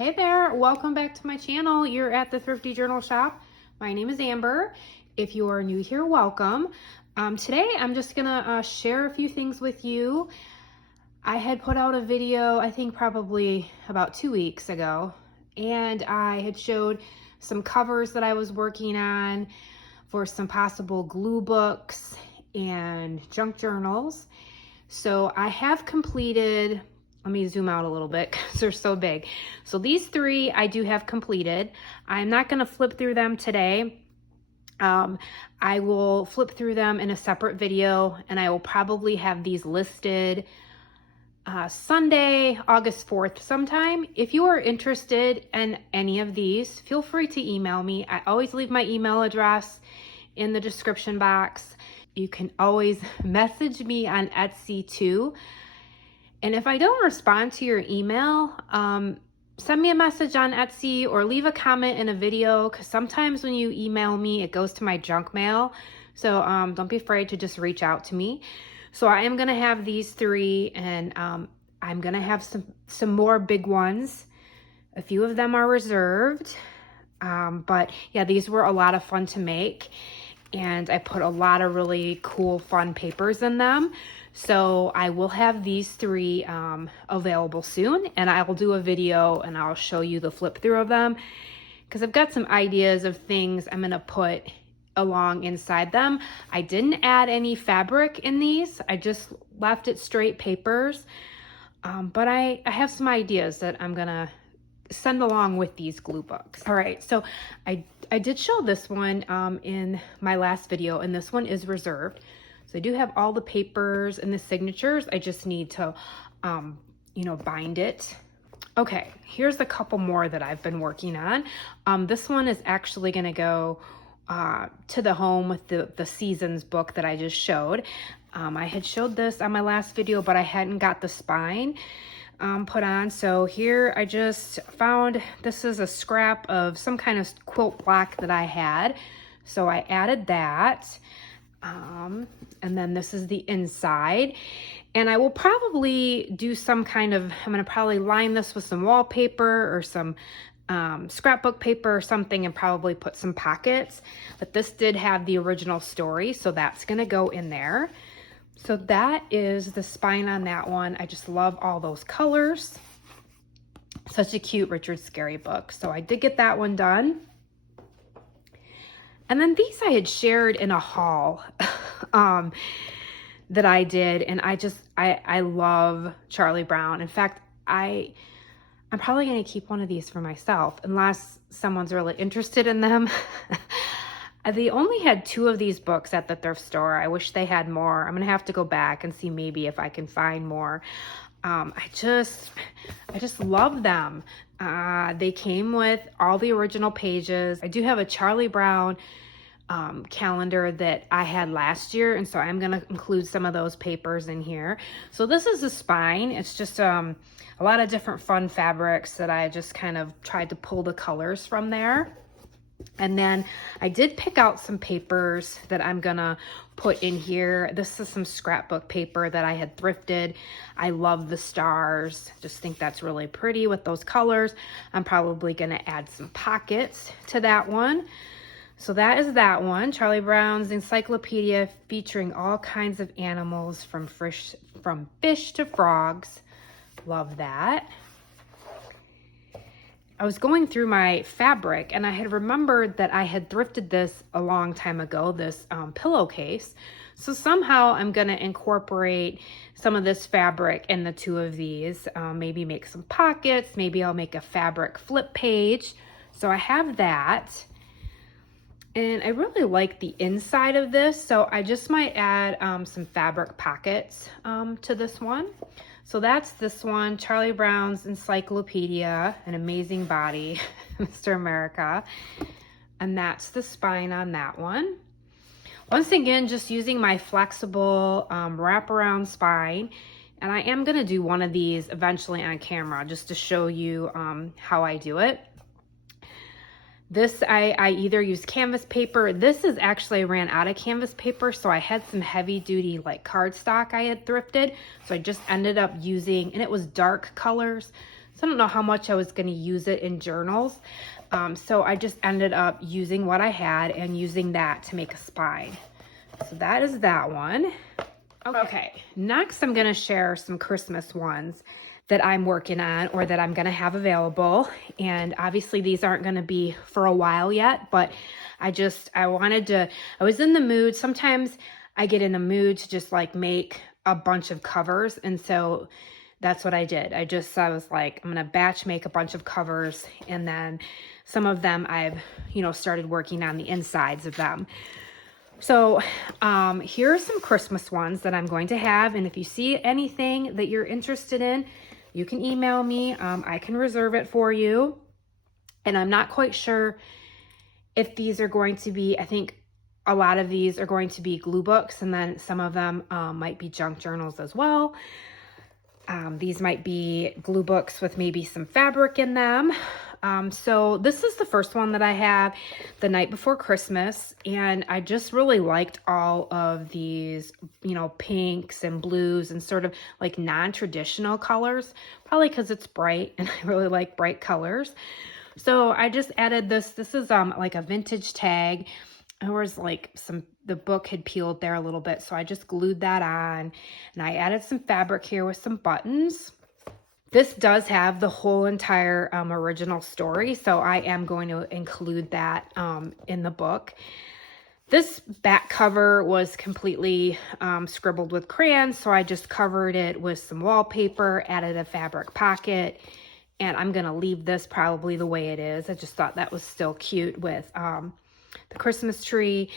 Hey there, welcome back to my channel. You're at the Thrifty Journal Shop. My name is Amber. If you are new here, welcome. Today I'm just gonna share a few things with you. I had put out a video, I think probably about 2 weeks ago, and I had showed some covers that I was working on for some possible glue books and junk journals. So I have completed, let me zoom out a little bit because they're so big. So these three I do have completed. I'm not going to flip through them today. I will flip through them in a separate video, and I will probably have these listed Sunday, August 4th sometime. If you are interested in any of these, feel free to email me. I always leave my email address in the description box. You can always message me on Etsy too. And if I don't respond to your email, send me a message on Etsy or leave a comment in a video, because sometimes when you email me, it goes to my junk mail. So don't be afraid to just reach out to me. So I am going to have these three, and I'm going to have some more big ones. A few of them are reserved. But yeah, these were a lot of fun to make. And I put a lot of really cool, fun papers in them. So I will have these three available soon, and I will do a video and I'll show you the flip through of them, because I've got some ideas of things I'm going to put along inside them. I didn't add any fabric in these. I just left it straight papers. But I have some ideas that I'm going to send along with these glue books. All right, so I did show this one in my last video, and this one is reserved. So I do have all the papers and the signatures. I just need to, bind it. Okay, here's a couple more that I've been working on. This one is actually gonna go to the home with the Seasons book that I just showed. I had showed this on my last video, but I hadn't got the spine put on. So here I just found, this is a scrap of some kind of quilt block that I had. So I added that. And then this is the inside. And I will probably do some kind of, I'm going to probably line this with some wallpaper or some scrapbook paper or something, and probably put some pockets. But this did have the original story, so that's going to go in there. So that is the spine on that one. I just love all those colors. Such a cute Richard Scarry book. So I did get that one done. And then these I had shared in a haul that I did. And I love Charlie Brown. In fact, I'm probably going to keep one of these for myself unless someone's really interested in them. They only had 2 of these books at the thrift store. I wish they had more. I'm going to have to go back and see maybe if I can find more. I just love them. They came with all the original pages. I do have a Charlie Brown calendar that I had last year, and so I'm going to include some of those papers in here. So this is the spine. It's just a lot of different fun fabrics that I just kind of tried to pull the colors from there. And then I did pick out some papers that I'm gonna put in here. This is some scrapbook paper that I had thrifted. I love the stars. Just think that's really pretty with those colors. I'm probably gonna add some pockets to that one. So that is that one, Charlie Brown's encyclopedia, featuring all kinds of animals from fish to frogs. Love that. I was going through my fabric, and I had remembered that I had thrifted this a long time ago, this pillowcase. So somehow I'm going to incorporate some of this fabric in the 2 of these, maybe make some pockets, maybe I'll make a fabric flip page. So I have that. And I really like the inside of this, so I just might add some fabric pockets to this one. So that's this one, Charlie Brown's Encyclopedia, An Amazing Body, Mr. America. And that's the spine on that one. Once again, just using my flexible wraparound spine. And I am going to do one of these eventually on camera just to show you how I do it. This, I either use canvas paper. This is actually, I ran out of canvas paper, so I had some heavy duty like cardstock I had thrifted. So I just ended up using, and it was dark colors. So I don't know how much I was going to use it in journals. So I just ended up using what I had and using that to make a spine. So that is that one. Okay, next I'm going to share some Christmas ones that I'm working on or that I'm going to have available. And obviously these aren't going to be for a while yet, but I was in the mood. Sometimes I get in the mood to just like make a bunch of covers. And so that's what I did. I was like, I'm going to batch make a bunch of covers. And then some of them I've, started working on the insides of them. So here are some Christmas ones that I'm going to have. And if you see anything that you're interested in, you can email me. I can reserve it for you. And I'm not quite sure if these are going to be, I think a lot of these are going to be glue books, and then some of them might be junk journals as well. These might be glue books with maybe some fabric in them. So this is the first one that I have, The Night Before Christmas. And I just really liked all of these, pinks and blues and sort of like non-traditional colors, probably because it's bright and I really like bright colors. So I just added this. This is like a vintage tag. There was like the book had peeled there a little bit, so I just glued that on, and I added some fabric here with some buttons. This does have the whole entire original story, so I am going to include that in the book. This back cover was completely scribbled with crayons, so I just covered it with some wallpaper, added a fabric pocket, and I'm going to leave this probably the way it is. I just thought that was still cute with the Christmas tree.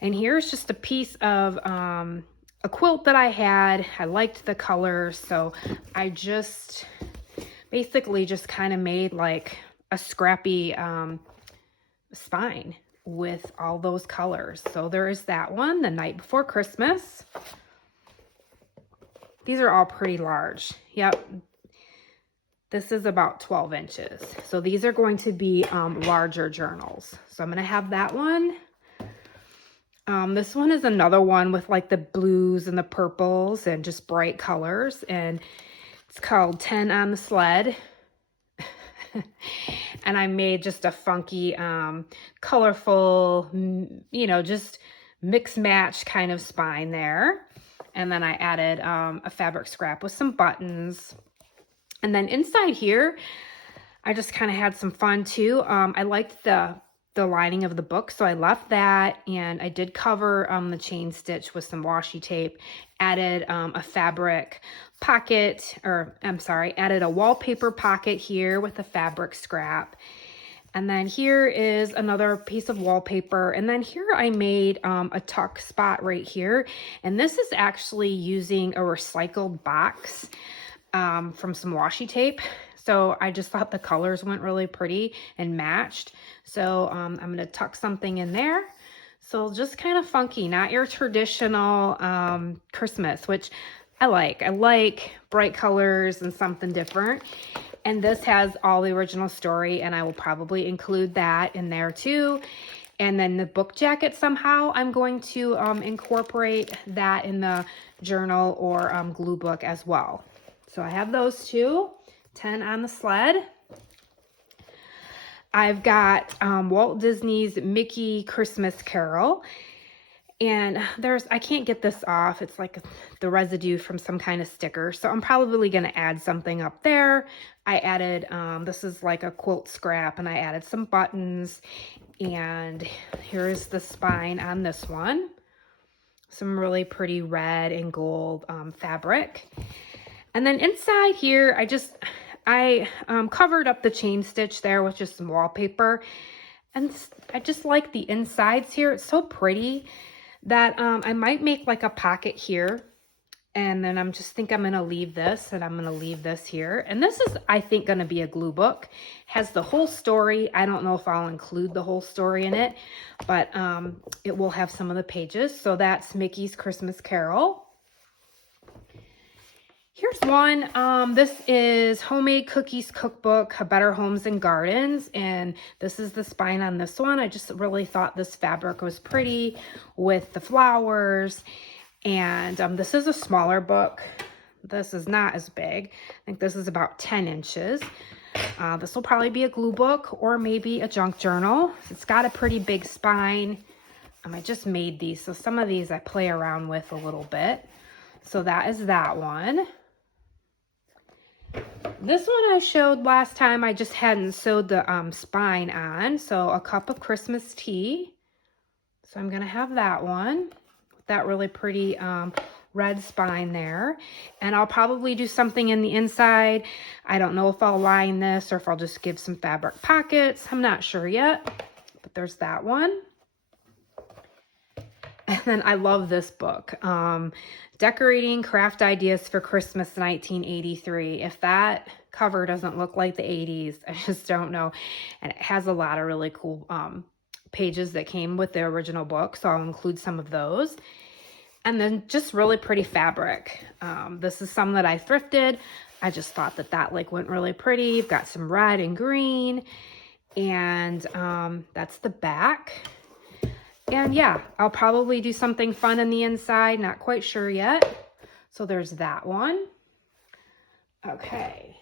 And here's just a piece of a quilt that I had. I liked the colors, so I just basically just kind of made like a scrappy spine with all those colors. So there is that one, The Night Before Christmas. These are all pretty large. Yep. This is about 12 inches. So these are going to be larger journals. So I'm going to have that one. This one is another one with like the blues and the purples and just bright colors. And it's called 10 on the Sled. And I made just a funky, colorful, just mix match kind of spine there. And then I added a fabric scrap with some buttons. And then inside here, I just kind of had some fun too. I liked the lining of the book, so I left that, and I did cover the chain stitch with some washi tape, added a fabric pocket, added a wallpaper pocket here with a fabric scrap. And then here is another piece of wallpaper. And then here I made a tuck spot right here. And this is actually using a recycled box from some washi tape. So I just thought the colors went really pretty and matched. So I'm going to tuck something in there. So just kind of funky, not your traditional Christmas, which I like. I like bright colors and something different. And this has all the original story, and I will probably include that in there too. And then the book jacket, somehow I'm going to incorporate that in the journal or glue book as well. So I have those two, 10 on the Sled. I've got Walt Disney's Mickey Christmas Carol. And I can't get this off. It's like the residue from some kind of sticker. So I'm probably going to add something up there. I added, this is like a quilt scrap, and I added some buttons. And here's the spine on this one. Some really pretty red and gold fabric. And then inside here, I covered up the chain stitch there with just some wallpaper. And I just like the insides here. It's so pretty that I might make like a pocket here. And then I'm going to leave this, and I'm going to leave this here. And this is, I think, going to be a glue book. Has the whole story. I don't know if I'll include the whole story in it, but it will have some of the pages. So that's Mickey's Christmas Carol. Here's one. This is Homemade Cookies Cookbook, Better Homes and Gardens. And this is the spine on this one. I just really thought this fabric was pretty with the flowers. And this is a smaller book This is not as big. I think this is about 10 inches. This will probably be a glue book or maybe a junk journal. It's got a pretty big spine. I just made these, so some of these I play around with a little bit. So that is that one. This one I showed last time, I just hadn't sewed the spine on. So a cup of Christmas tea. So I'm gonna have that one. That really pretty red spine there. And I'll probably do something in the inside. I don't know if I'll line this or if I'll just give some fabric pockets. I'm not sure yet, but there's that one. And then I love this book, Decorating Craft Ideas for Christmas 1983. If that cover doesn't look like the 80s, I just don't know. And it has a lot of really cool pages that came with the original book, so I'll include some of those. And then just really pretty fabric. This is some that I thrifted. I just thought that like went really pretty. You've got some red and green, and that's the back. And yeah, I'll probably do something fun on the inside, not quite sure yet. So there's that one. Okay.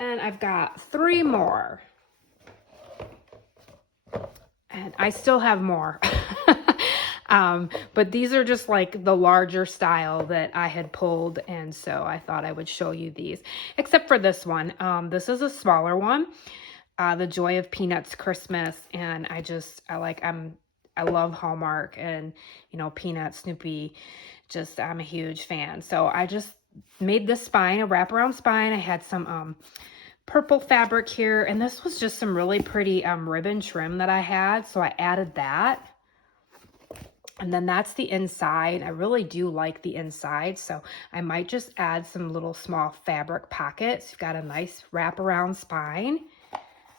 And I've got 3 more. And I still have more. But these are just like the larger style that I had pulled, and so I thought I would show you these. Except for this one. This is a smaller one. The Joy of Peanuts Christmas, and I love Hallmark and, you know, Peanuts, Snoopy, I'm a huge fan. So I just made this spine, a wraparound spine. I had some purple fabric here, and this was just some really pretty ribbon trim that I had, so I added that. And then that's the inside. I really do like the inside, so I might just add some little small fabric pockets. You've got a nice wraparound spine.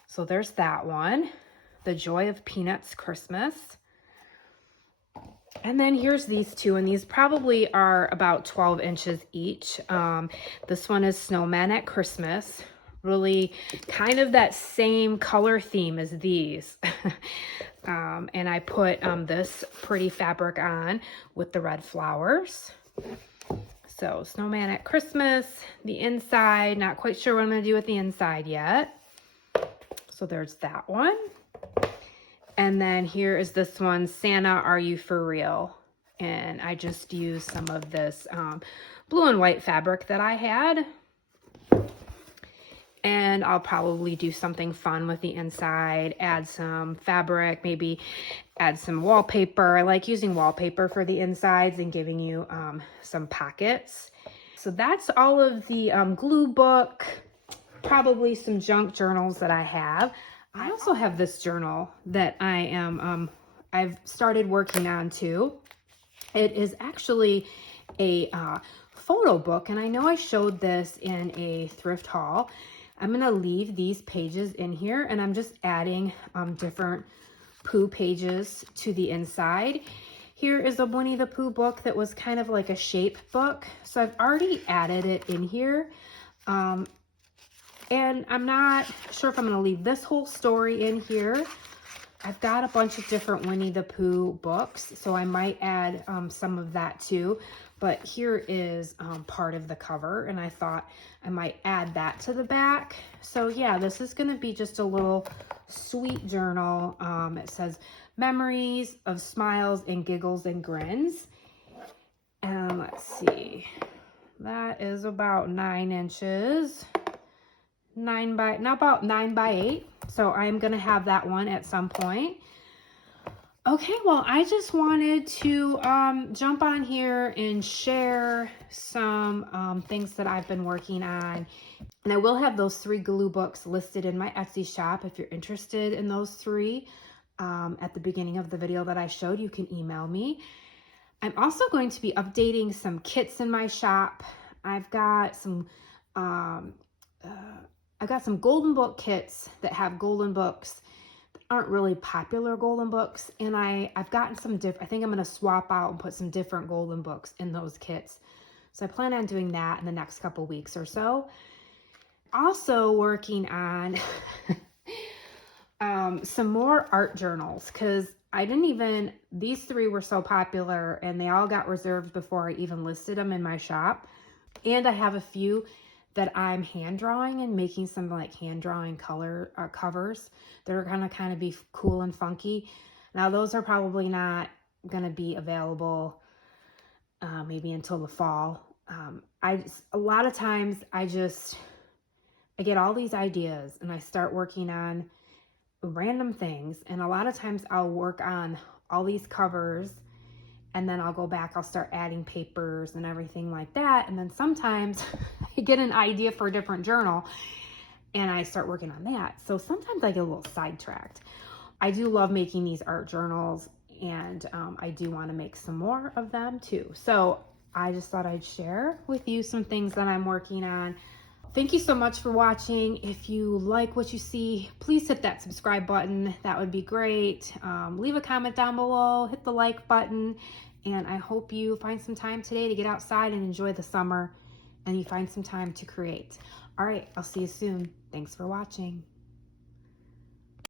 So there's that one, The Joy of Peanuts Christmas. And then here's these two, and these probably are about 12 inches each. This one is Snowmen at Christmas. Really kind of that same color theme as these. And I put this pretty fabric on with the red flowers. So Snowman at Christmas, the inside, not quite sure what I'm going to do with the inside yet. So there's that one. And then here is this one, Santa, Are You For Real? And I just used some of this blue and white fabric that I had. And I'll probably do something fun with the inside, add some fabric, maybe add some wallpaper. I like using wallpaper for the insides and giving you some pockets. So that's all of the glue book, probably some junk journals that I have. I also have this journal that I've started working on too. It is actually a photo book, and I know I showed this in a thrift haul. I'm going to leave these pages in here, and I'm just adding different Pooh pages to the inside. Here is a Winnie the Pooh book that was kind of like a shape book. So I've already added it in here. And I'm not sure if I'm going to leave this whole story in here. I've got a bunch of different Winnie the Pooh books, so I might add some of that too. But here is part of the cover, and I thought I might add that to the back. So yeah, this is going to be just a little sweet journal. It says memories of smiles and giggles and grins. And let's see, that is about 9 inches. 9 by 8. So I'm going to have that one at some point. Okay, well, I just wanted to jump on here and share some things that I've been working on. And I will have those 3 glue books listed in my Etsy shop. If you're interested in those 3, at the beginning of the video that I showed, you can email me. I'm also going to be updating some kits in my shop. I've got some golden book kits that have golden books that aren't really popular golden books, and I've gotten some different. I think I'm going to swap out and put some different golden books in those kits. So I plan on doing that in the next couple weeks or so. Also working on some more art journals, because these 3 were so popular and they all got reserved before I even listed them in my shop. And I have a few that I'm hand drawing and making some like hand drawing color covers that are gonna kind of be cool and funky. Now those are probably not gonna be available maybe until the fall. A lot of times I get all these ideas and I start working on random things, and a lot of times I'll work on all these covers and then I'll go back, I'll start adding papers and everything like that, and then sometimes I get an idea for a different journal and I start working on that. So sometimes I get a little sidetracked. I do love making these art journals, and I do want to make some more of them too. So I just thought I'd share with you some things that I'm working on. Thank you so much for watching. If you like what you see, please hit that subscribe button. That would be great. Leave a comment down below, hit the like button, and I hope you find some time today to get outside and enjoy the summer, and you find some time to create. All right, I'll see you soon. Thanks for watching.